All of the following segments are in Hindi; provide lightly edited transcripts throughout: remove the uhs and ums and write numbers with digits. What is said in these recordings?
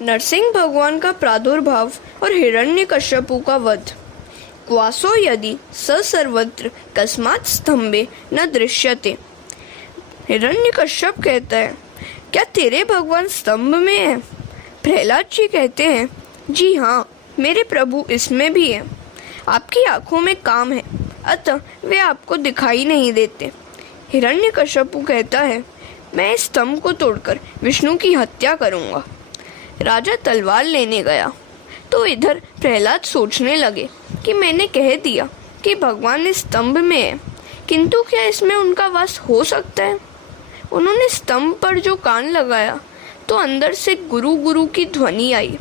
नरसिंह भगवान का प्रादुर्भाव और हिरण्यकश्यपु का वध। क्वासो यदि स सर्वत्र कस्मात् स्तंभे न दृश्यते। हिरण्यकश्यप कहता है, क्या तेरे भगवान स्तंभ में है? प्रहलाद जी कहते हैं, जी हाँ, मेरे प्रभु इसमें भी है। आपकी आंखों में काम है, अतः वे आपको दिखाई नहीं देते। हिरण्यकश्यपु कहता है, मैं इस स्तंभ को तोड़कर विष्णु की हत्या करूंगा। राजा तलवार लेने गया तो इधर प्रहलाद सोचने लगे कि मैंने कह दिया कि भगवान इस स्तंभ में है, किंतु क्या इसमें उनका वास हो सकता है? उन्होंने स्तंभ पर जो कान लगाया तो अंदर से गुरु गुरु की ध्वनि आई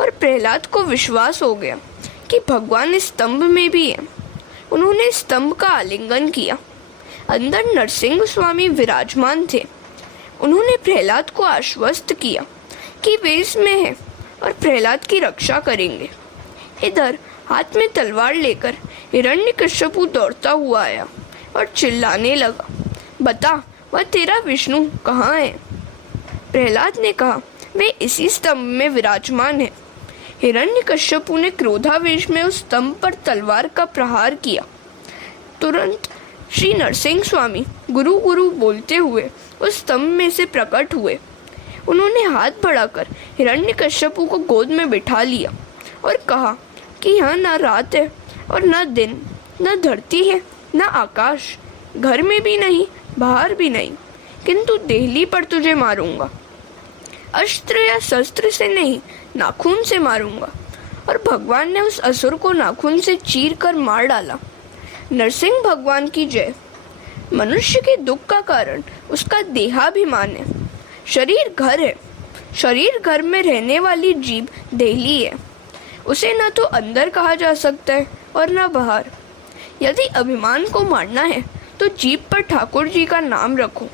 और प्रहलाद को विश्वास हो गया कि भगवान इस स्तंभ में भी है। उन्होंने स्तंभ का आलिंगन किया। अंदर नरसिंह स्वामी विराजमान थे। उन्होंने प्रहलाद को आश्वस्त किया कि वे इसमें है और प्रहलाद की रक्षा करेंगे। इधर हाथ में तलवार लेकर हिरण्यकश्यपु दौड़ता हुआ आया और चिल्लाने लगा, बता, वह तेरा विष्णु कहाँ है? प्रहलाद ने कहा, वे इसी स्तंभ में विराजमान है। हिरण्यकश्यपु ने क्रोधावेश में उस स्तंभ पर तलवार का प्रहार किया। तुरंत श्री नरसिंह स्वामी गुरु गुरु बोलते हुए उस स्तंभ में से प्रकट हुए। उन्होंने हाथ बढ़ाकर हिरण्यकश्यपु को गोद में बिठा लिया और कहा कि यहाँ न रात है और न दिन, न धरती है न आकाश, घर में भी नहीं बाहर भी नहीं, किंतु देहली पर तुझे मारूंगा। अस्त्र या शस्त्र से नहीं, नाखून से मारूंगा। और भगवान ने उस असुर को नाखून से चीर कर मार डाला। नरसिंह भगवान की जय। मनुष्य के दुख का कारण उसका देहाभिमान है। शरीर घर है, शरीर घर में रहने वाली जीभ देहली है। उसे न तो अंदर कहा जा सकता है और न बाहर। यदि अभिमान को मारना है तो जीभ पर ठाकुर जी का नाम रखो।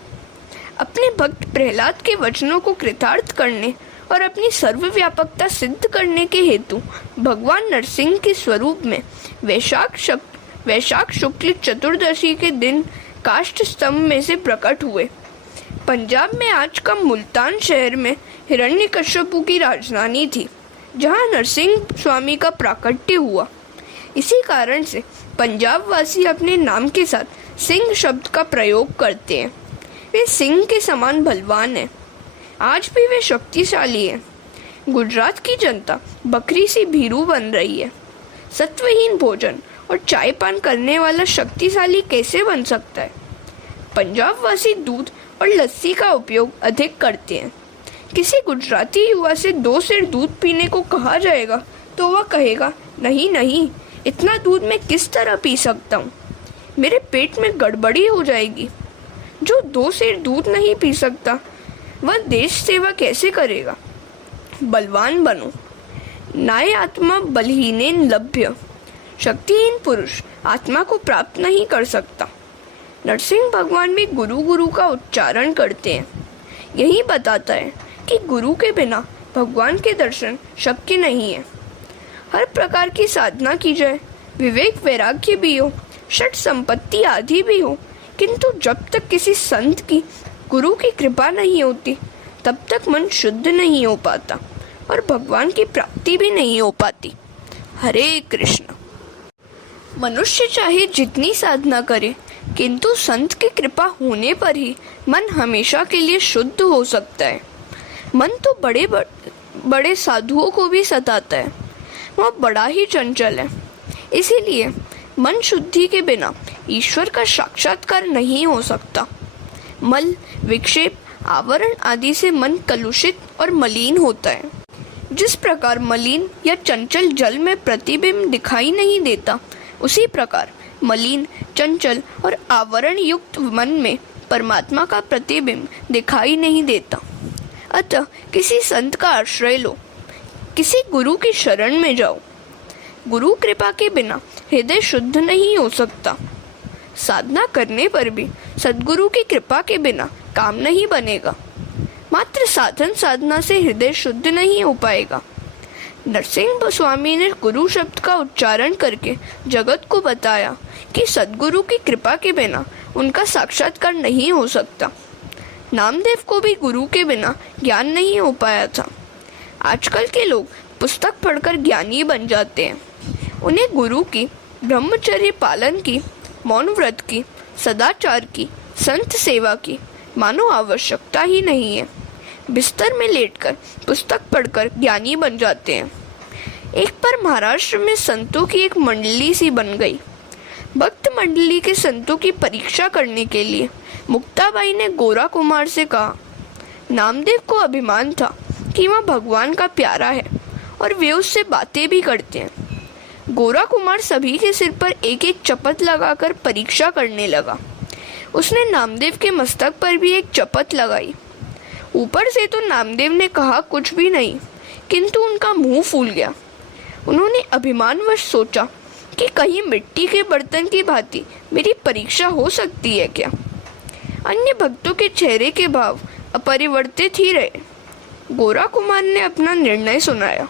अपने भक्त प्रहलाद के वचनों को कृतार्थ करने और अपनी सर्वव्यापकता सिद्ध करने के हेतु भगवान नरसिंह के स्वरूप में वैशाख शुक्ल चतुर्दशी के दिन काष्ठ स्तंभ में से प्रकट हुए। पंजाब में आज का मुल्तान शहर में हिरण्यकश्यपु की राजधानी थी, जहां नरसिंह स्वामी का प्राकट्य हुआ। इसी कारण से पंजाब वासी अपने नाम के साथ सिंह शब्द का प्रयोग करते हैं। वे सिंह के समान बलवान हैं। आज भी वे शक्तिशाली हैं। गुजरात की जनता बकरी सी भीरू बन रही है। सत्वहीन भोजन और चाय पान करने वाला शक्तिशाली कैसे बन सकता है? पंजाब वासी दूध और लस्सी का उपयोग अधिक करते हैं। किसी गुजराती युवा से 2 सेर दूध पीने को कहा जाएगा तो वह कहेगा, नहीं नहीं, इतना दूध मैं किस तरह पी सकता हूँ, मेरे पेट में गड़बड़ी हो जाएगी। जो 2 सेर दूध नहीं पी सकता वह देश सेवा कैसे करेगा? बलवान बनो। नाय आत्मा बलहीनेन लभ्य। शक्तिहीन पुरुष आत्मा को प्राप्त नहीं कर सकता। नरसिंह भगवान भी गुरु गुरु का उच्चारण करते हैं। यही बताता है कि गुरु के बिना भगवान के दर्शन शक्य नहीं है। हर प्रकार की साधना की जाए, विवेक वैराग्य भी हो, षट संपत्ति आदि भी हो, किंतु जब तक किसी संत की गुरु की कृपा नहीं होती तब तक मन शुद्ध नहीं हो पाता और भगवान की प्राप्ति भी नहीं हो पाती। हरे कृष्ण। मनुष्य चाहे जितनी साधना करे, किंतु संत की कृपा होने पर ही मन हमेशा के लिए शुद्ध हो सकता है। मन तो बड़े बड़े साधुओं को भी सताता है, वह बड़ा ही चंचल है। इसीलिए मन शुद्धि के बिना ईश्वर का साक्षात्कार नहीं हो सकता। मल, विक्षेप, आवरण आदि से मन कलुषित और मलिन होता है। जिस प्रकार मलिन या चंचल जल में प्रतिबिंब दिखाई नहीं देता, उसी प्रकार मलिन, चंचल और आवरण युक्त मन में परमात्मा का प्रतिबिंब दिखाई नहीं देता। अतः किसी संत का आश्रय लो, किसी गुरु की शरण में जाओ। गुरु कृपा के बिना हृदय शुद्ध नहीं हो सकता। साधना करने पर भी सद्गुरु की कृपा के बिना काम नहीं बनेगा। मात्र साधन साधना से हृदय शुद्ध नहीं हो पाएगा। नरसिंह स्वामी ने गुरु शब्द का उच्चारण करके जगत को बताया कि सद्गुरु की कृपा के बिना उनका साक्षात्कार नहीं हो सकता। नामदेव को भी गुरु के बिना ज्ञान नहीं हो पाया था। आजकल के लोग पुस्तक पढ़कर ज्ञानी बन जाते हैं। उन्हें गुरु की, ब्रह्मचर्य पालन की, मौन व्रत की, सदाचार की, संत सेवा की मानो आवश्यकता ही नहीं है। बिस्तर में लेटकर पुस्तक पढ़कर ज्ञानी बन जाते हैं। एक बार महाराष्ट्र में संतों की एक मंडली सी बन गई। भक्त मंडली के संतों की परीक्षा करने के लिए मुक्ताबाई ने गोरा कुमार से कहा। नामदेव को अभिमान था कि वह भगवान का प्यारा है और वे उससे बातें भी करते हैं। गोरा कुमार सभी के सिर पर एक एक चपत लगाकर परीक्षा करने लगा। उसने नामदेव के मस्तक पर भी एक चपत लगाई। ऊपर से तो नामदेव ने कहा कुछ भी नहीं, किंतु उनका मुंह फूल गया। उन्होंने अभिमानवश सोचा कि कहीं मिट्टी के बर्तन की भांति मेरी परीक्षा हो सकती है क्या। अन्य भक्तों के चेहरे के भाव अपरिवर्तित ही रहे। गोरा कुमार ने अपना निर्णय सुनाया।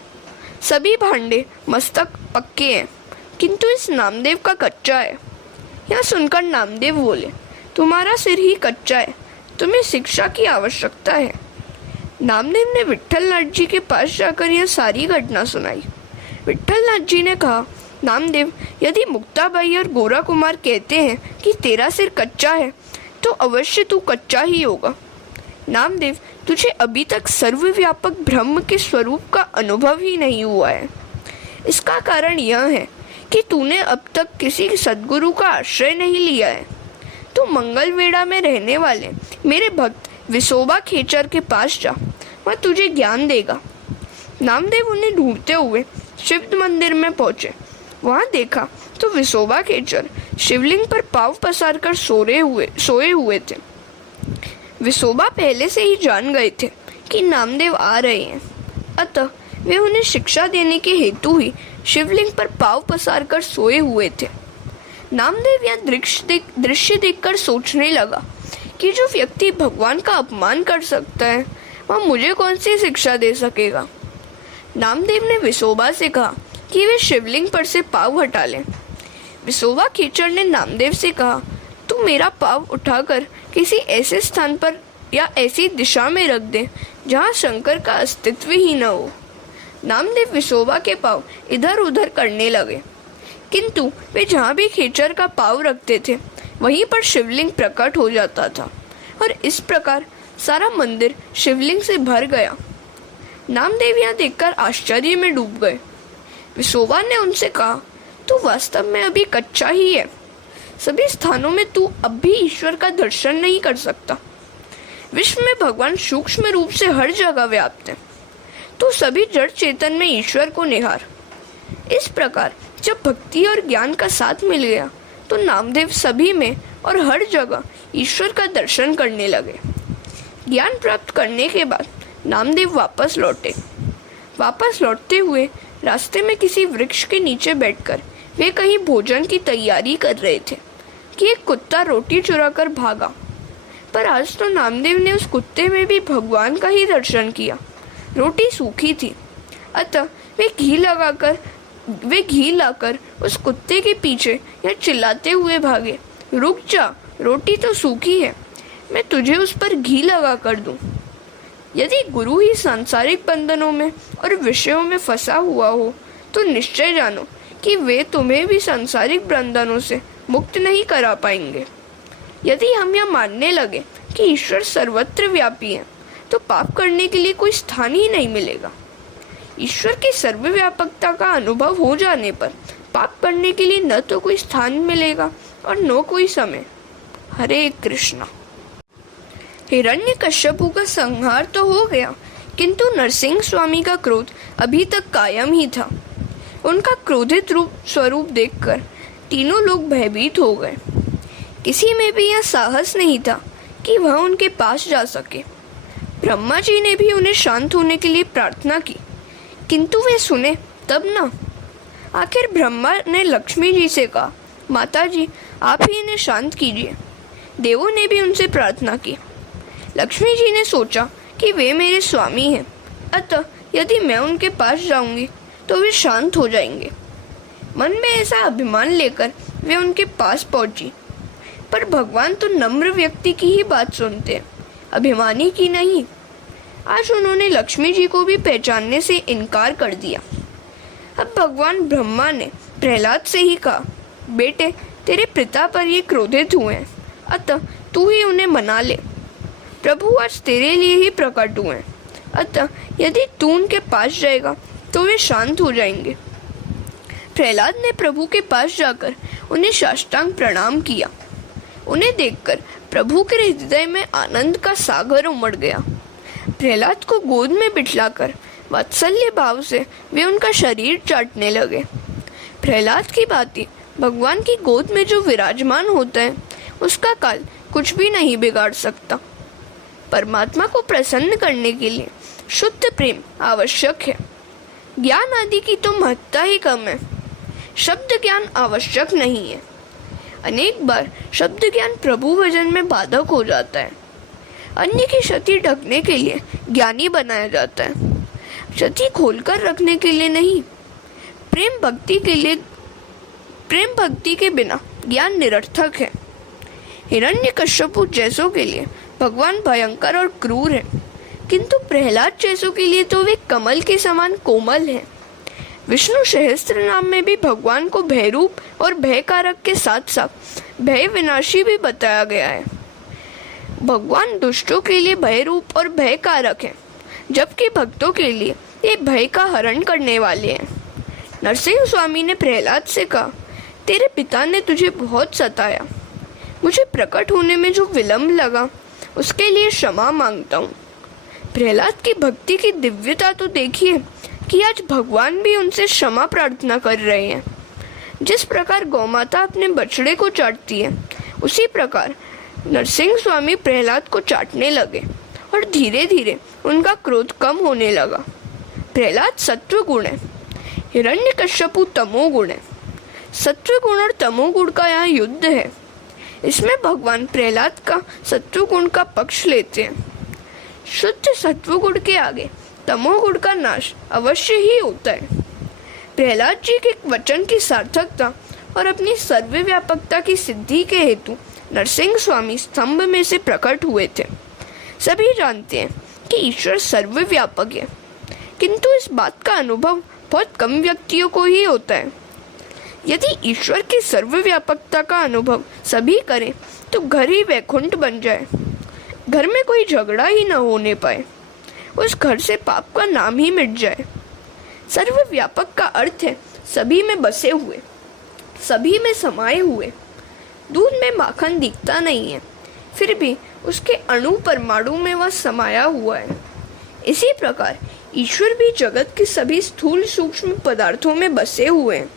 सभी भांडे मस्तक पक्के हैं, किंतु इस नामदेव का कच्चा है। यह सुनकर नामदेव बोले, तुम्हारा सिर ही कच्चा है, तुम्हें शिक्षा की आवश्यकता है। नामदेव ने विट्ठलनाथ जी के पास जाकर यह सारी घटना सुनाई। विट्ठलनाथ जी ने कहा, नामदेव, यदि मुक्ताबाई और गोरा कुमार कहते हैं कि तेरा सिर कच्चा है, तो अवश्य तू कच्चा ही होगा। नामदेव, तुझे अभी तक सर्वव्यापक ब्रह्म के स्वरूप का अनुभव ही नहीं हुआ है। इसका कारण यह है कि तूने अब तक किसी सद्गुरु का आश्रय नहीं लिया है। तो मंगलवेढ़ा में रहने वाले मेरे भक्त विसोबा खेचर के पास जा, वह तुझे ज्ञान देगा। नामदेव उन्हें ढूंढते हुए शिव मंदिर में पहुंचे। वहां देखा तो विसोबा खेचर शिवलिंग पर पांव पसार कर सोए हुए थे। विसोबा पहले से ही जान गए थे कि नामदेव आ रहे हैं, अतः वे उन्हें शिक्षा देने के हेतु ही शिवलिंग पर पांव पसार कर सोए हुए थे। नामदेव यह दृश्य देखकर सोचने लगा कि जो व्यक्ति भगवान का अपमान कर सकता है, वह मुझे कौन सी शिक्षा दे सकेगा। नामदेव ने विसोबा से कहा कि वे शिवलिंग पर से पांव हटा लें। विसोबा खेचर ने नामदेव से कहा, तू मेरा पांव उठाकर किसी ऐसे स्थान पर या ऐसी दिशा में रख दे जहाँ शंकर का अस्तित्व ही न हो। नामदेव विसोबा के पांव इधर उधर करने लगे, किंतु वे जहाँ भी खेचर का पांव रखते थे वहीं पर शिवलिंग प्रकट हो जाता था और इस प्रकार सारा मंदिर शिवलिंग से भर गया। नामदेव यह देखकर आश्चर्य में डूब गए। विसोबा ने उनसे कहा, तू वास्तव में अभी कच्चा ही है। सभी स्थानों में तू अब भी ईश्वर का दर्शन नहीं कर सकता। विश्व में भगवान सूक्ष्म रूप से हर जगह व्याप्त है। तू सभी जड़ चेतन में ईश्वर को निहार। इस प्रकार जब भक्ति और ज्ञान का साथ मिल गया तो नामदेव सभी में और हर जगह ईश्वर का दर्शन करने लगे। ज्ञान प्राप्त करने के बाद नामदेव वापस लौटे। वापस लौटते हुए रास्ते में किसी वृक्ष के नीचे बैठकर वे कहीं भोजन की तैयारी कर रहे थे कि एक कुत्ता रोटी चुराकर भागा। पर आज तो नामदेव ने उस कुत्ते में भी भगवान का ही दर्शन किया। रोटी सूखी थी, अतः वे घी लाकर उस कुत्ते के पीछे यह चिल्लाते हुए भागे, रुक जा, रोटी तो सूखी है, मैं तुझे उस पर घी लगा कर दूं। यदि गुरु ही सांसारिक बंधनों में और विषयों में फंसा हुआ हो तो निश्चय जानो कि वे तुम्हें भी सांसारिक बंधनों से मुक्त नहीं करा पाएंगे। यदि हम यह मानने लगे कि ईश्वर सर्वत्र व्यापी है तो पाप करने के लिए कोई स्थान ही नहीं मिलेगा। ईश्वर की सर्वव्यापकता का अनुभव हो जाने पर पाप करने के लिए न तो कोई स्थान मिलेगा और न कोई समय। हरे कृष्णा। हिरण्यकश्यपु का संहार तो हो गया, किंतु नरसिंह स्वामी का क्रोध अभी तक कायम ही था। उनका क्रोधित स्वरूप देखकर तीनों लोग भयभीत हो गए। किसी में भी यह साहस नहीं था कि वह उनके पास जा सके। ब्रह्मा जी ने भी उन्हें शांत होने के लिए प्रार्थना की, किंतु वे सुने तब न। आखिर ब्रह्मा ने लक्ष्मी जी से कहा, माता जी आप ही इन्हें शांत कीजिए। देवों ने भी उनसे प्रार्थना की। लक्ष्मी जी ने सोचा कि वे मेरे स्वामी हैं, अतः यदि मैं उनके पास जाऊंगी तो वे शांत हो जाएंगे। मन में ऐसा अभिमान लेकर वे उनके पास पहुंची। पर भगवान तो नम्र व्यक्ति की ही बात सुनते हैं, अभिमानी की नहीं। आज उन्होंने लक्ष्मी जी को भी पहचानने से इनकार कर दिया। अब भगवान ब्रह्मा ने प्रहलाद से ही कहा, बेटे तेरे पिता पर ये क्रोधित हुए हैं, अतः तू ही उन्हें मना ले। प्रभु आज तेरे लिए ही प्रकट हुए हैं, अतः यदि तू उनके पास जाएगा तो वे शांत हो जाएंगे। प्रहलाद ने प्रभु के पास जाकर उन्हें साष्टांग प्रणाम किया। उन्हें देखकर प्रभु के हृदय में आनंद का सागर उमड़ गया। प्रहलाद को गोद में बिठलाकर वात्सल्य भाव से वे उनका शरीर चाटने लगे। प्रहलाद की भांति भगवान की गोद में जो विराजमान होता है उसका काल कुछ भी नहीं बिगाड़ सकता। परमात्मा को प्रसन्न करने के लिए शुद्ध प्रेम आवश्यक है। ज्ञान आदि की तो महत्ता ही कम है, शब्द ज्ञान आवश्यक नहीं है। अनेक बार शब्द ज्ञान प्रभु भजन में बाधक हो जाता है। अन्य की क्षति ढकने के लिए ज्ञानी बनाया जाता है, क्षति खोलकर रखने के लिए नहीं। प्रेम भक्ति के बिना ज्ञान निरर्थक है। हिरण्यकश्यपु जैसों के लिए भगवान भयंकर और क्रूर है, किंतु प्रहलाद जैसों के लिए तो वे कमल के समान कोमल हैं। विष्णु सहस्त्र नाम में भी भगवान को भयरूप और भयकारक के साथ साथ भय विनाशी भी बताया गया है। भगवान दुष्टों के लिए भयरूप और भयकारक है, जबकि भक्तों के लिए ये भय का हरण करने वाले हैं। नरसिंह स्वामी ने प्रहलाद से कहा, तेरे पिता ने तुझे बहुत सताया, मुझे प्रकट होने में जो विलंब लगा उसके लिए क्षमा मांगता हूँ। प्रहलाद की भक्ति की दिव्यता तो देखिए कि आज भगवान भी उनसे क्षमा प्रार्थना कर रहे हैं। जिस प्रकार गौमाता अपने बछड़े को चाटती है, उसी प्रकार नरसिंह स्वामी प्रहलाद को चाटने लगे और धीरे धीरे उनका क्रोध कम होने लगा। प्रहलाद सत्व गुण है, हिरण्यकश्यपु तमोगुण है। सत्व गुण और तमोगुण का यहाँ युद्ध है। इसमें भगवान प्रहलाद का सत्व गुण का पक्ष लेते हैं। शुद्ध सत्व गुण के आगे तमोगुण का नाश अवश्य ही होता है। प्रहलाद जी के वचन की सार्थकता और अपनी सर्वव्यापकता की सिद्धि के हेतु नरसिंह स्वामी स्तंभ में से प्रकट हुए थे। सभी जानते हैं कि ईश्वर सर्वव्यापक है, किंतु इस बात का अनुभव बहुत कम व्यक्तियों को ही होता है। यदि ईश्वर की सर्वव्यापकता का अनुभव सभी करें तो घर ही वैकुंठ बन जाए, घर में कोई झगड़ा ही न होने पाए, उस घर से पाप का नाम ही मिट जाए। सर्वव्यापक का अर्थ है सभी में बसे हुए, सभी में समाये हुए। दूध में माखन दिखता नहीं है, फिर भी उसके अणु परमाणु में वह समाया हुआ है। इसी प्रकार ईश्वर भी जगत के सभी स्थूल सूक्ष्म पदार्थों में बसे हुए हैं,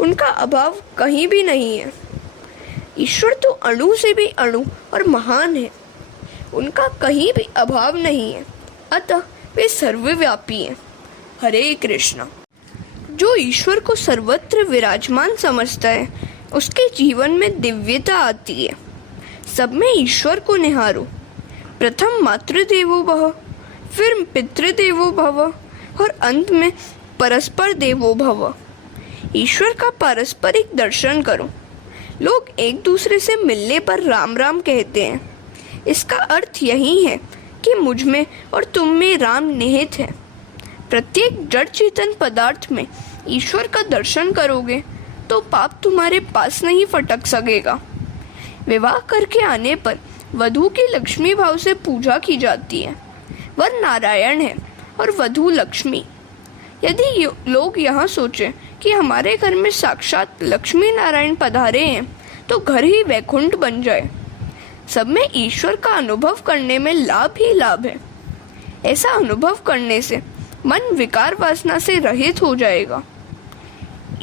उनका अभाव कहीं भी नहीं है। ईश्वर तो अणु से भी अणु और महान है, उनका कहीं भी अभाव नहीं है, अतः वे सर्वव्यापी हैं। हरे कृष्णा। जो ईश्वर को सर्वत्र विराजमान समझता है, उसके जीवन में दिव्यता आती है। सब में ईश्वर को निहारो। प्रथम मातृदेवो भव, फिर पितृदेवो भव और अंत में परस्पर देवो भव। ईश्वर का पारस्परिक दर्शन करो। लोग एक दूसरे से मिलने पर राम राम कहते हैं। इसका अर्थ यही है कि मुझ में और तुम में राम निहित है। प्रत्येक जड़ चेतन पदार्थ में ईश्वर का दर्शन करोगे तो पाप तुम्हारे पास नहीं फटक सकेगा। विवाह करके आने पर वधू की लक्ष्मी भाव से पूजा की जाती है। वर नारायण है और वधू लक्ष्मी। यदि लोग यहाँ सोचें कि हमारे घर में साक्षात लक्ष्मी नारायण पधारे हैं तो घर ही वैकुंठ बन जाए। सब में ईश्वर का अनुभव करने में लाभ ही लाभ है। ऐसा अनुभव करने से मन विकार वासना से रहित हो जाएगा।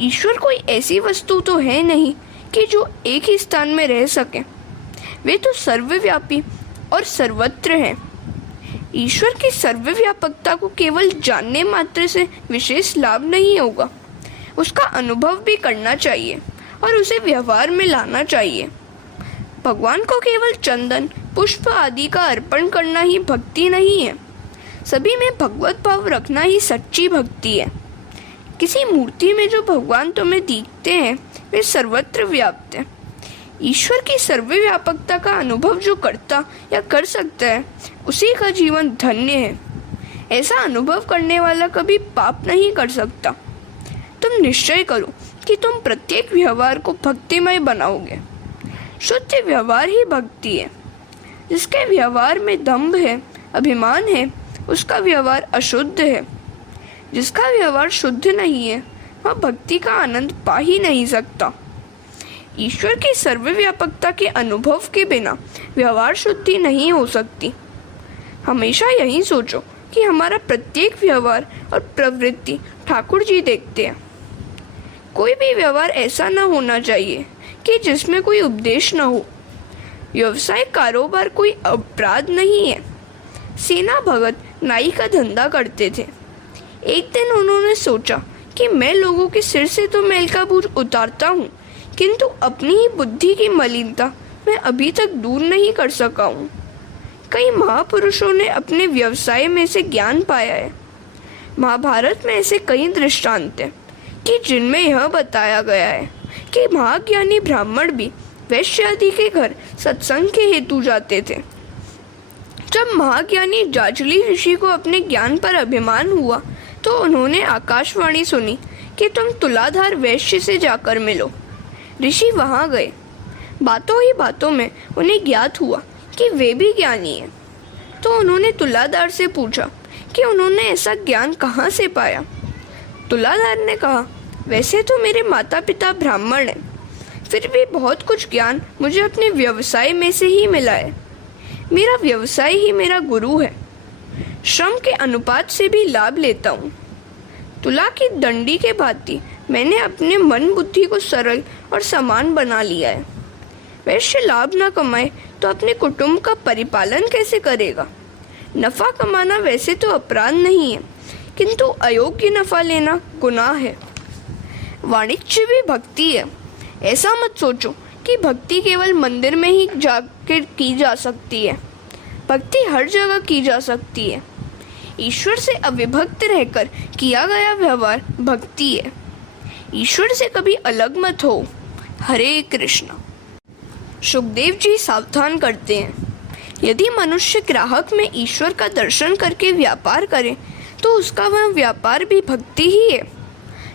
ईश्वर कोई ऐसी वस्तु तो है नहीं कि जो एक ही स्थान में रह सके। वे तो सर्वव्यापी और सर्वत्र हैं। ईश्वर की सर्वव्यापकता को केवल जानने मात्र से विशेष लाभ नहीं होगा, उसका अनुभव भी करना चाहिए और उसे व्यवहार में लाना चाहिए। भगवान को केवल चंदन पुष्प आदि का अर्पण करना ही भक्ति नहीं है, सभी में भगवत भाव रखना ही सच्ची भक्ति है। किसी मूर्ति में जो भगवान तुम्हें दिखते हैं वे सर्वत्र व्याप्त हैं। ईश्वर की सर्वव्यापकता का अनुभव जो करता या कर सकता है उसी का जीवन धन्य है। ऐसा अनुभव करने वाला कभी पाप नहीं कर सकता। तुम निश्चय करो कि तुम प्रत्येक व्यवहार को भक्तिमय बनाओगे। शुद्ध व्यवहार ही भक्ति है। जिसके व्यवहार में दंभ है, अभिमान है, उसका व्यवहार अशुद्ध है। जिसका व्यवहार शुद्ध नहीं है वह भक्ति का आनंद पा ही नहीं सकता। ईश्वर की सर्वव्यापकता के अनुभव के बिना व्यवहार शुद्धि नहीं हो सकती। हमेशा यही सोचो कि हमारा प्रत्येक व्यवहार और प्रवृत्ति ठाकुर जी देखते हैं। कोई भी व्यवहार ऐसा न होना चाहिए कि जिसमें कोई उपदेश न हो। व्यवसाय कारोबार कोई अपराध नहीं है। सेना भगत नाई का धंधा करते थे। एक दिन उन्होंने सोचा कि मैं लोगों के सिर से तो मैल का बोझ उतारता हूँ, किंतु अपनी ही बुद्धि की मलिनता मैं अभी तक दूर नहीं कर सका हूँ। कई महापुरुषों ने अपने व्यवसाय में से ज्ञान पाया है। महाभारत में ऐसे कई दृष्टांत हैं कि जिनमें यह बताया गया है कि महाज्ञानी ब्राह्मण भी वैश्य आदि के घर सत्संग के हेतु जाते थे। जब महाज्ञानी जाजली ऋषि को अपने ज्ञान पर अभिमान हुआ तो उन्होंने आकाशवाणी सुनी कि तुम तुलाधार वैश्य से जाकर मिलो। ऋषि वहां गए। बातों ही बातों में उन्हें ज्ञात हुआ कि वे भी ज्ञानी हैं। तो उन्होंने तुलाधार से पूछा कि उन्होंने ऐसा ज्ञान कहाँ से पाया। तुलाधार ने कहा, वैसे तो मेरे माता पिता ब्राह्मण हैं, फिर भी बहुत कुछ ज्ञान मुझे अपने व्यवसाय में से ही मिला है। मेरा व्यवसाय ही मेरा गुरु है। श्रम के अनुपात से भी लाभ लेता हूँ। तुला की दंडी के भांति मैंने अपने मन बुद्धि को सरल और समान बना लिया है। वैश्य लाभ न कमाए तो अपने कुटुंब का परिपालन कैसे करेगा। नफा कमाना वैसे तो अपराध नहीं है, किंतु अयोग्य नफा लेना गुनाह है। वाणिज्य भी भक्ति है। ऐसा मत सोचो कि भक्ति केवल मंदिर में ही जाकर की जा सकती है। भक्ति हर जगह की जा सकती है। ईश्वर से अविभक्त रहकर किया गया व्यवहार भक्ति है। ईश्वर से कभी अलग मत हो। हरे कृष्ण। सुखदेव जी सावधान करते हैं, यदि मनुष्य ग्राहक में ईश्वर का दर्शन करके व्यापार करे तो उसका वह व्यापार भी भक्ति ही है।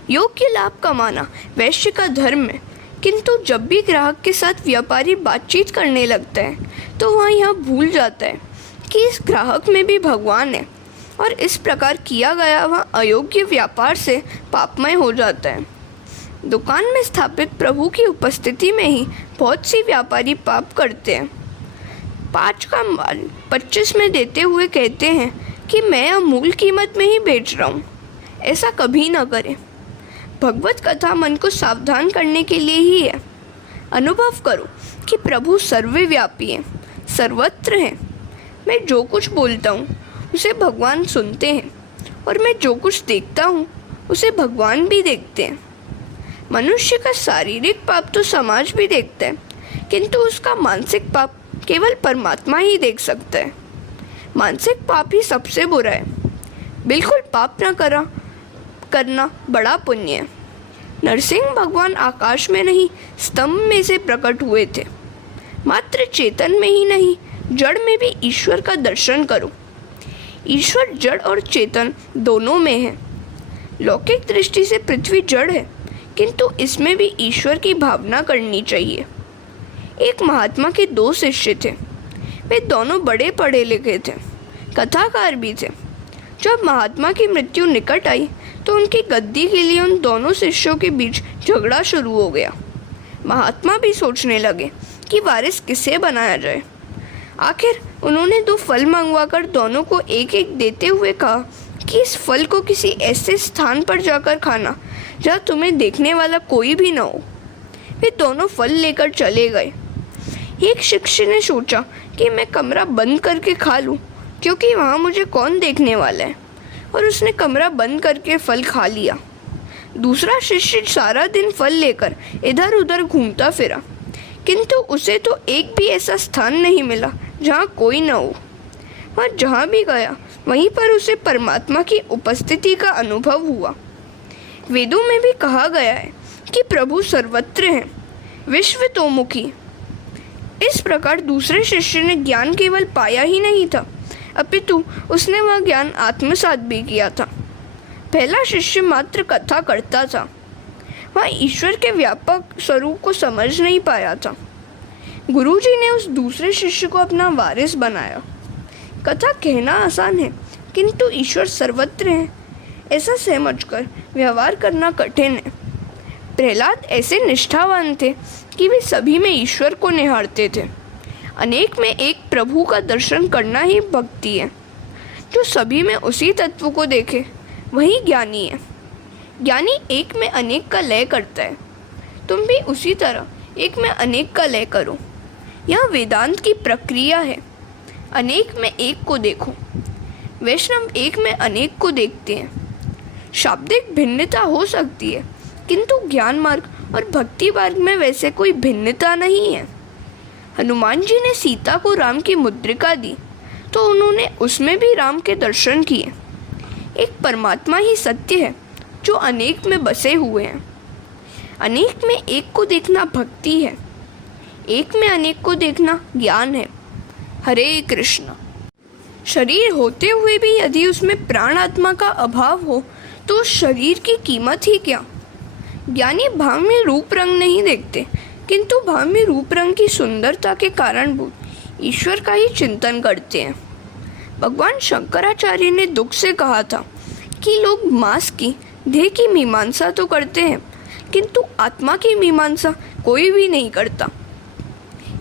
योग्य लाभ कमाना वैश्य का धर्म है, किंतु जब भी ग्राहक के साथ व्यापारी बातचीत करने लगता है तो वह यह भूल जाता है कि इस ग्राहक में भी भगवान है, और इस प्रकार किया गया वह अयोग्य व्यापार से पापमय हो जाता है। दुकान में स्थापित प्रभु की उपस्थिति में ही बहुत सी व्यापारी पाप करते हैं। 5 का माल 25 में देते हुए कहते हैं कि मैं अमूल कीमत में ही बेच रहा हूँ। ऐसा कभी न करें। भगवत कथा मन को सावधान करने के लिए ही है। अनुभव करो कि प्रभु सर्वव्यापी हैं, सर्वत्र हैं। मैं जो कुछ बोलता हूँ उसे भगवान सुनते हैं, और मैं जो कुछ देखता हूँ उसे भगवान भी देखते हैं। मनुष्य का शारीरिक पाप तो समाज भी देखता है, किंतु उसका मानसिक पाप केवल परमात्मा ही देख सकता है। मानसिक पाप ही सबसे बुरा है। बिल्कुल पाप न करना बड़ा पुण्य है। नरसिंह भगवान आकाश में नहीं स्तंभ में से प्रकट हुए थे। मात्र चेतन में ही नहीं, जड़ में भी ईश्वर का दर्शन करो। ईश्वर जड़ और चेतन दोनों में है। लौकिक दृष्टि से पृथ्वी जड़ है, किंतु इसमें भी ईश्वर की भावना करनी चाहिए। एक महात्मा के 2 शिष्य थे। वे दोनों बड़े पढ़े लिखे थे, कथाकार भी थे। जब महात्मा की मृत्यु निकट आई तो उनकी गद्दी के लिए उन दोनों शिष्यों के बीच झगड़ा शुरू हो गया। महात्मा भी सोचने लगे कि वारिस किसे बनाया जाए। आखिर उन्होंने 2 फल मंगवाकर दोनों को एक एक देते हुए कहा कि इस फल को किसी ऐसे स्थान पर जाकर खाना जहाँ तुम्हें देखने वाला कोई भी न हो। वे दोनों फल लेकर चले गए। एक शिष्य ने सोचा कि मैं कमरा बंद करके खा लूं, क्योंकि वहाँ मुझे कौन देखने वाला है, और उसने कमरा बंद करके फल खा लिया। दूसरा शिष्य सारा दिन फल लेकर इधर उधर घूमता फिरा, किंतु उसे तो एक भी ऐसा स्थान नहीं मिला जहाँ कोई न हो। वह जहाँ भी गया वहीं पर उसे परमात्मा की उपस्थिति का अनुभव हुआ। वेदों में भी कहा गया है कि प्रभु सर्वत्र हैं, विश्व तोमुखी। इस प्रकार दूसरे शिष्य ने ज्ञान केवल पाया ही नहीं था, अपितु उसने वह ज्ञान आत्मसात भी किया था। पहला शिष्य मात्र कथा करता था, वह ईश्वर के व्यापक स्वरूप को समझ नहीं पाया था। गुरुजी ने उस दूसरे शिष्य को अपना वारिस बनाया। कथा कहना आसान है, किंतु ईश्वर सर्वत्र है ऐसा समझकर व्यवहार करना कठिन है। प्रहलाद ऐसे निष्ठावान थे कि वे सभी में ईश्वर को निहारते थे। अनेक में एक प्रभु का दर्शन करना ही भक्ति है। जो सभी में उसी तत्व को देखे वही ज्ञानी है। ज्ञानी एक में अनेक का लय करता है। तुम भी उसी तरह एक में अनेक का लय करो। यह वेदांत की प्रक्रिया है। अनेक में एक को देखो। वैष्णव एक में अनेक को देखते हैं। शाब्दिक भिन्नता हो सकती है, किंतु ज्ञान मार्ग और भक्ति मार्ग में वैसे कोई भिन्नता नहीं है। हनुमान जी ने सीता को राम की मुद्रिका दी तो उन्होंने उसमें भी राम के दर्शन किए। एक परमात्मा ही सत्य है जो अनेक में बसे हुए हैं। अनेक में एक को देखना भक्ति है, एक में अनेक को देखना ज्ञान है। हरे कृष्ण। शरीर होते हुए भी यदि उसमें प्राण आत्मा का अभाव हो तो शरीर की कीमत ही क्या। ज्ञानी भाव में रूप रंग नहीं देखते, किंतु भाव में रूप रंग की सुंदरता के कारणभूत ईश्वर का ही चिंतन करते हैं। भगवान शंकराचार्य ने दुख से कहा था कि लोग मांस की देह की मीमांसा तो करते हैं, किंतु आत्मा की मीमांसा कोई भी नहीं करता।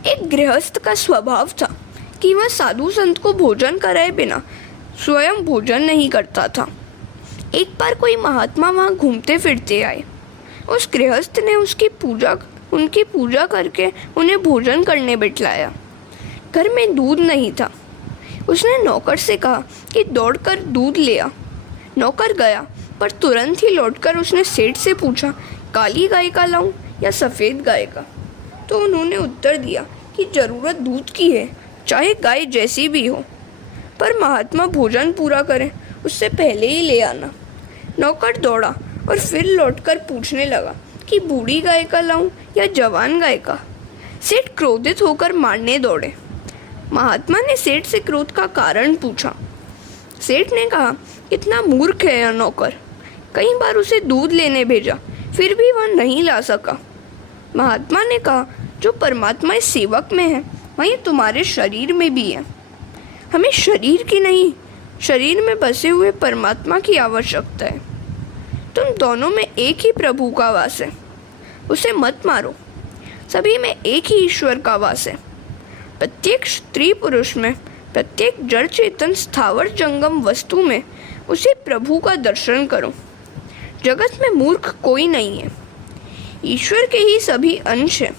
एक गृहस्थ का स्वभाव था कि वह साधु संत को भोजन कराए बिना स्वयं भोजन नहीं करता था। एक बार कोई महात्मा वहाँ घूमते फिरते आए। उस गृहस्थ ने उनकी पूजा करके उन्हें भोजन करने बिठलाया। घर में दूध नहीं था। उसने नौकर से कहा कि दौड़कर दूध ले आ। नौकर गया, पर तुरंत ही लौटकर उसने सेठ से पूछा, काली गाय का लाऊं या सफ़ेद गाय का। तो उन्होंने उत्तर दिया कि ज़रूरत दूध की है, चाहे गाय जैसी भी हो, पर महात्मा भोजन पूरा करें उससे पहले ही ले आना। नौकर दौड़ा और फिर लौटकर पूछने लगा कि बूढ़ी गाय का लाऊं या जवान गाय का। सेठ क्रोधित होकर मारने दौड़े। महात्मा ने सेठ से क्रोध का कारण पूछा। सेठ ने कहा, इतना मूर्ख है यह नौकर। कई बार उसे दूध लेने भेजा, फिर भी वह नहीं ला सका। महात्मा ने कहा, जो परमात्मा इस सेवक में है वही तुम्हारे शरीर में भी है। हमें शरीर की नहीं, शरीर में बसे हुए परमात्मा की आवश्यकता है। तुम दोनों में एक ही प्रभु का वास है, उसे मत मारो। सभी में एक ही ईश्वर का वास है। प्रत्येक स्त्री पुरुष में, प्रत्येक जड़ चेतन स्थावर जंगम वस्तु में उसी प्रभु का दर्शन करो। जगत में मूर्ख कोई नहीं है, ईश्वर के ही सभी अंश हैं।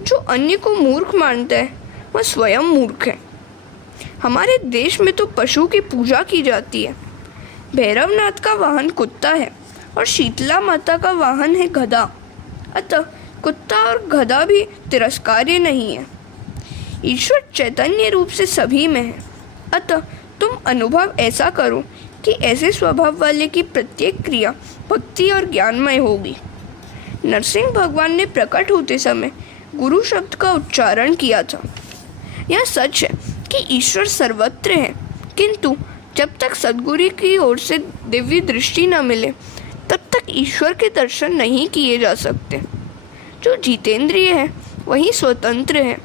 जो अन्य को मूर्ख मानता है वह स्वयं मूर्ख है। हमारे देश में तो पशु की पूजा की जाती है। भैरवनाथ का वाहन कुत्ता है और शीतला माता का वाहन है गधा। अतः कुत्ता और गधा भी तिरस्कार्य नहीं है। ईश्वर चैतन्य रूप से सभी में है। अतः तुम अनुभव ऐसा करो कि ऐसे स्वभाव वाले की प्रत्येक क्रिया भक्ति और ज्ञानमय होगी। नरसिंह भगवान ने प्रकट होते समय गुरु शब्द का उच्चारण किया था। यह सच है कि ईश्वर सर्वत्र है, किंतु जब तक सद्गुरु की ओर से दिव्य दृष्टि न मिले तब तक ईश्वर के दर्शन नहीं किए जा सकते। जो जितेंद्रिय है वही स्वतंत्र है।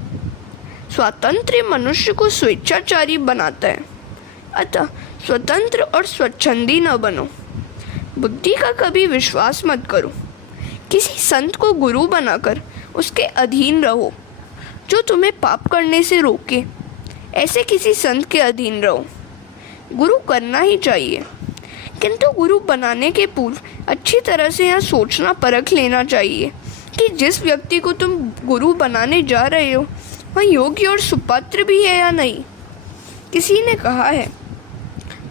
स्वातंत्र्य मनुष्य को स्वेच्छाचारी बनाता है। अतः स्वतंत्र और स्वच्छंदी न बनो। बुद्धि का कभी विश्वास मत करो। किसी संत को गुरु बनाकर उसके अधीन रहो। जो तुम्हें पाप करने से रोके, ऐसे किसी संत के अधीन रहो। गुरु करना ही चाहिए, किंतु गुरु बनाने के पूर्व अच्छी तरह से यह सोचना परख लेना चाहिए कि जिस व्यक्ति को तुम गुरु बनाने जा रहे हो वह योग्य और सुपात्र भी है या नहीं। किसी ने कहा है,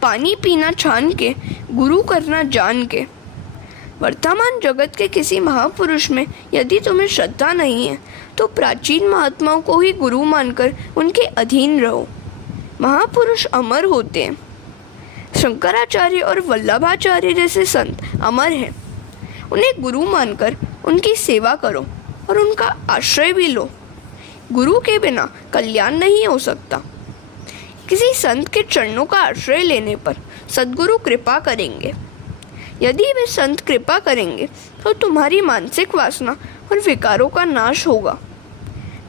पानी पीना छान के, गुरु करना जान के। वर्तमान जगत के किसी महापुरुष में यदि तुम्हें श्रद्धा नहीं है तो प्राचीन महात्माओं को ही गुरु मानकर उनके अधीन रहो। महापुरुष अमर होते हैं। शंकराचार्य और वल्लभाचार्य जैसे संत अमर हैं। उन्हें गुरु मानकर उनकी सेवा करो और उनका आश्रय भी लो। गुरु के बिना कल्याण नहीं हो सकता। किसी संत के चरणों का आश्रय लेने पर सद्गुरु कृपा करेंगे। यदि वे संत कृपा करेंगे तो तुम्हारी मानसिक वासना और विकारों का नाश होगा।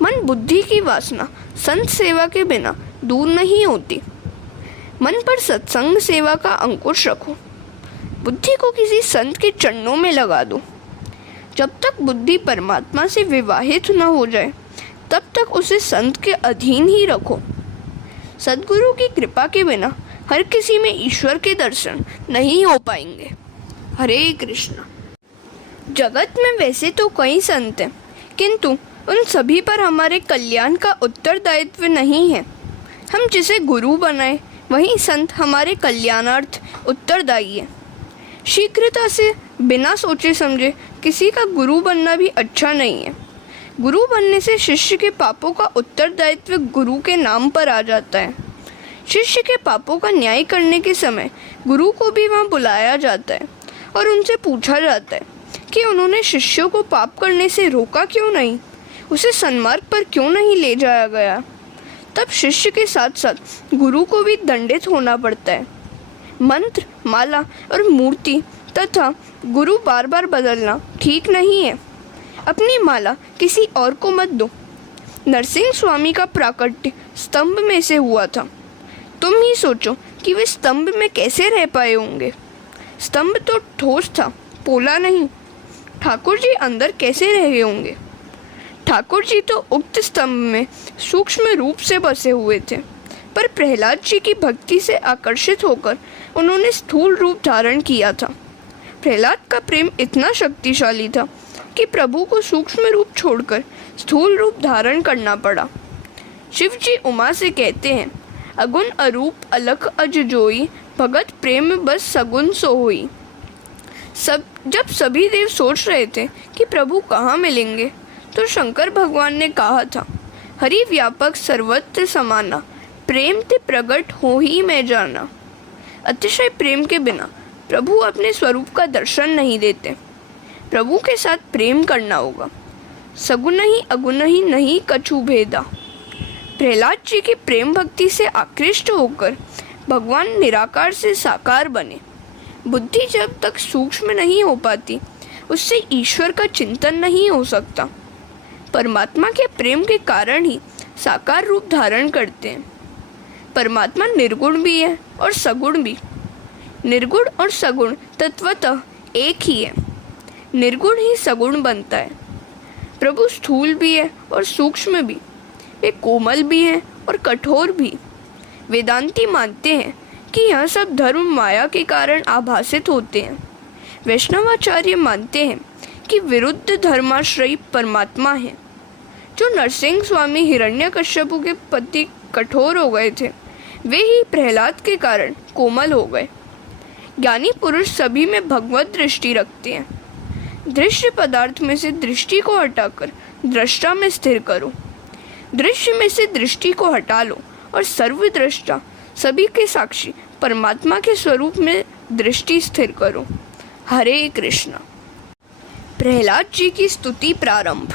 मन बुद्धि की वासना संत सेवा के बिना दूर नहीं होती। मन पर सत्संग सेवा का अंकुश रखो। बुद्धि को किसी संत के चरणों में लगा दो। जब तक बुद्धि परमात्मा से विवाहित न हो जाए तब तक उसे संत के अधीन ही रखो। सद्गुरु की कृपा के बिना हर किसी में ईश्वर के दर्शन नहीं हो पाएंगे। हरे कृष्ण। जगत में वैसे तो कई संत हैं, किंतु उन सभी पर हमारे कल्याण का उत्तरदायित्व नहीं है। हम जिसे गुरु बनाए वही संत हमारे कल्याणार्थ उत्तरदायी है। शीघ्रता से बिना सोचे समझे किसी का गुरु बनना भी अच्छा नहीं है। गुरु बनने से शिष्य के पापों का उत्तरदायित्व गुरु के नाम पर आ जाता है। शिष्य के पापों का न्याय करने के समय गुरु को भी वहाँ बुलाया जाता है और उनसे पूछा जाता है कि उन्होंने शिष्यों को पाप करने से रोका क्यों नहीं, उसे सन्मार्ग पर क्यों नहीं ले जाया गया। तब शिष्य के साथ साथ गुरु को भी दंडित होना पड़ता है। मंत्र, माला और मूर्ति तथा गुरु बार बार बदलना ठीक नहीं है। अपनी माला किसी और को मत दो। नरसिंह स्वामी का प्राकट्य स्तंभ में से हुआ था। तुम ही सोचो कि वे स्तंभ में कैसे रह पाए होंगे। स्तंभ तो ठोस था, पोला नहीं। ठाकुर जी अंदर कैसे रह गए होंगे। ठाकुर जी तो उक्त स्तंभ में सूक्ष्म रूप से बसे हुए थे, पर प्रहलाद जी की भक्ति से आकर्षित होकर उन्होंने स्थूल रूप धारण किया था। प्रहलाद का प्रेम इतना शक्तिशाली था कि प्रभु को सूक्ष्म रूप छोड़कर स्थूल रूप धारण करना पड़ा। शिव जी उमा से कहते हैं, अगुण अरूप अलख अज जोई, भगत प्रेम बस सगुन सो होई। जब सभी देव सोच रहे थे कि प्रभु कहाँ मिलेंगे, तो शंकर भगवान ने कहा था, हरि व्यापक सर्वत्र समाना, प्रेम ते प्रगट हो ही मैं जाना। अतिशय प्रेम के बिना प्रभु अपने स्वरूप का दर्शन नहीं देते। प्रभु के साथ प्रेम करना होगा। सगुन ही अगुण ही नहीं कछु भेदा। प्रहलाद जी की प्रेम भक्ति से आकृष्ट होकर भगवान निराकार से साकार बने। बुद्धि जब तक सूक्ष्म नहीं हो पाती उससे ईश्वर का चिंतन नहीं हो सकता। परमात्मा के प्रेम के कारण ही साकार रूप धारण करते हैं। परमात्मा निर्गुण भी है और सगुण भी। निर्गुण और सगुण तत्वतः एक ही है। निर्गुण ही सगुण बनता है। प्रभु स्थूल भी है और सूक्ष्म भी। वे कोमल भी हैं और कठोर भी। वेदांती मानते हैं कि यह सब धर्म माया के कारण आभासित होते हैं। वैष्णवाचार्य मानते हैं कि विरुद्ध धर्माश्रयी परमात्मा है। जो नरसिंह स्वामी हिरण्यकश्यपु के पति कठोर हो गए थे, वे ही प्रहलाद के कारण कोमल हो गए। ज्ञानी पुरुष सभी में भगवत दृष्टि रखते हैं। दृश्य पदार्थ में से दृष्टि को हटाकर दृष्टा में स्थिर करो। दृश्य में से दृष्टि को हटा लो और सर्वद्रष्टा सभी के साक्षी परमात्मा के स्वरूप में दृष्टि स्थिर करो। हरे कृष्ण। प्रहलाद जी की स्तुति प्रारंभ।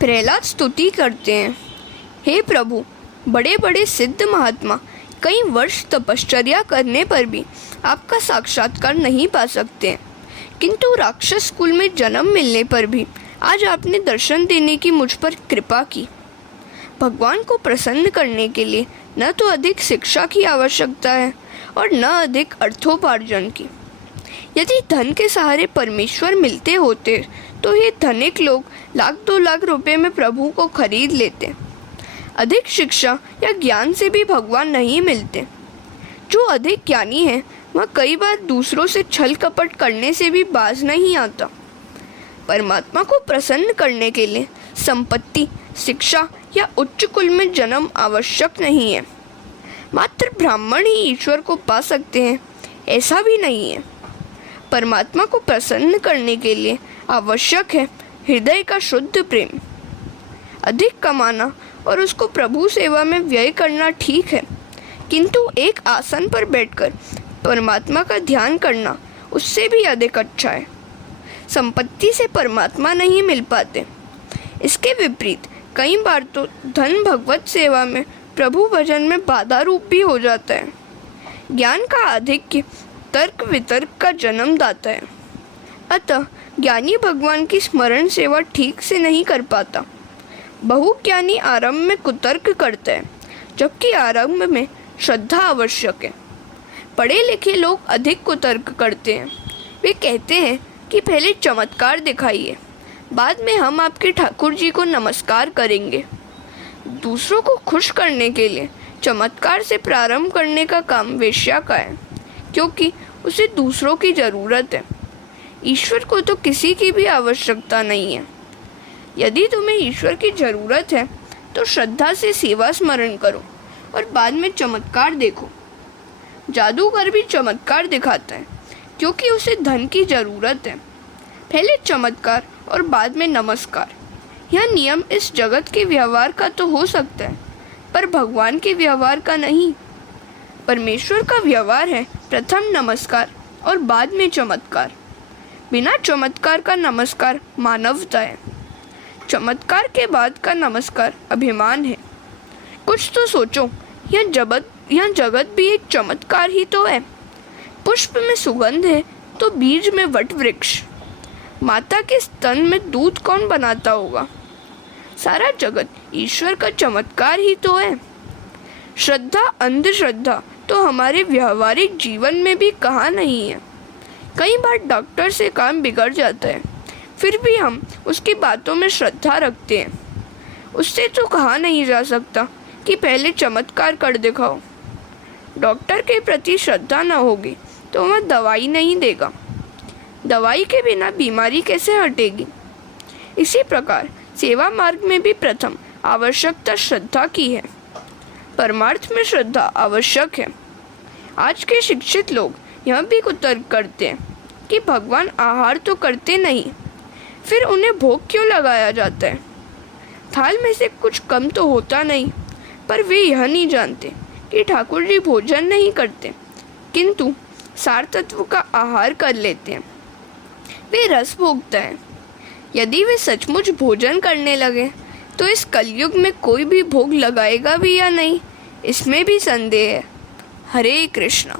प्रहलाद स्तुति करते हैं, हे प्रभु, बड़े बड़े सिद्ध महात्मा कई वर्ष तपश्चर्या करने पर भी आपका साक्षात्कार नहीं पा सकते हैं, किंतु राक्षस कुल में जन्म मिलने पर भी आज आपने दर्शन देने की मुझ पर कृपा की। भगवान को प्रसन्न करने के लिए न तो अधिक शिक्षा की आवश्यकता है और न अधिक अर्थोपार्जन की। यदि धन के सहारे परमेश्वर मिलते होते तो ये धनिक लोग लाख 2 लाख रुपए में प्रभु को खरीद लेते। अधिक शिक्षा या ज्ञान से भी भगवान नहीं मिलते। जो अधिक ज्ञानी है वह कई बार दूसरों से छल कपट करने से भी बाज नहीं आता। परमात्मा को प्रसन्न करने के लिए संपत्ति, शिक्षा या उच्च कुल में जन्म आवश्यक नहीं है। मात्र ब्राह्मण ही ईश्वर को पा सकते हैं ऐसा भी नहीं है। परमात्मा को प्रसन्न करने के लिए आवश्यक है हृदय का शुद्ध प्रेम। अधिक कमाना और उसको प्रभु सेवा में व्यय करना ठीक है, किंतु एक आसन पर बैठकर परमात्मा का ध्यान करना उससे भी अधिक अच्छा है। संपत्ति से परमात्मा नहीं मिल पाते। इसके विपरीत कई बार तो धन भगवत सेवा में प्रभु भजन में बाधा रूप भी हो जाता है। ज्ञान का आधिक्य तर्क वितर्क का जन्मदाता है। अतः ज्ञानी भगवान की स्मरण सेवा ठीक से नहीं कर पाता। बहुज्ञानी आरंभ में कुतर्क करता है, जबकि आरंभ में श्रद्धा आवश्यक है। पढ़े लिखे लोग अधिक कुतर्क करते हैं। वे कहते हैं कि पहले चमत्कार दिखाइए, बाद में हम आपके ठाकुर जी को नमस्कार करेंगे। दूसरों को खुश करने के लिए चमत्कार से प्रारंभ करने का काम वेश्या का है, क्योंकि उसे दूसरों की ज़रूरत है। ईश्वर को तो किसी की भी आवश्यकता नहीं है। यदि तुम्हें ईश्वर की ज़रूरत है तो श्रद्धा से सेवा स्मरण करो और बाद में चमत्कार देखो। जादूगर भी चमत्कार दिखाता है, क्योंकि उसे धन की ज़रूरत है। पहले चमत्कार और बाद में नमस्कार। यह नियम इस जगत के व्यवहार का तो हो सकता है, पर भगवान के व्यवहार का नहीं। परमेश्वर का व्यवहार है प्रथम नमस्कार और बाद में चमत्कार। बिना चमत्कार का नमस्कार मानवता है। चमत्कार के बाद का नमस्कार अभिमान है। कुछ तो सोचो, यह जगत भी एक चमत्कार ही तो है। पुष्प में सुगंध है तो बीज में वट वृक्ष। माता के स्तन में दूध कौन बनाता होगा? सारा जगत ईश्वर का चमत्कार ही तो है। श्रद्धा अंधश्रद्धा तो हमारे व्यवहारिक जीवन में भी कहाँ नहीं है। कई बार डॉक्टर से काम बिगड़ जाता है, फिर भी हम उसकी बातों में श्रद्धा रखते हैं। उससे तो कहा नहीं जा सकता कि पहले चमत्कार कर दिखाओ। डॉक्टर के प्रति श्रद्धा न होगी तो वह दवाई नहीं देगा। दवाई के बिना बीमारी कैसे हटेगी? इसी प्रकार सेवा मार्ग में भी प्रथम आवश्यकता श्रद्धा की है। परमार्थ में श्रद्धा आवश्यक है। आज के शिक्षित लोग यह भी कुतर्क करते हैं कि भगवान आहार तो करते नहीं, फिर उन्हें भोग क्यों लगाया जाता है? थाल में से कुछ कम तो होता नहीं, पर वे यह नहीं जानते कि ठाकुर जी भोजन नहीं करते, किंतु सार तत्व का आहार कर लेते हैं। वे रस भोगता है। यदि वे सचमुच भोजन करने लगे तो इस कलयुग में कोई भी भोग लगाएगा भी या नहीं, इसमें भी संदेह है। हरे कृष्णा।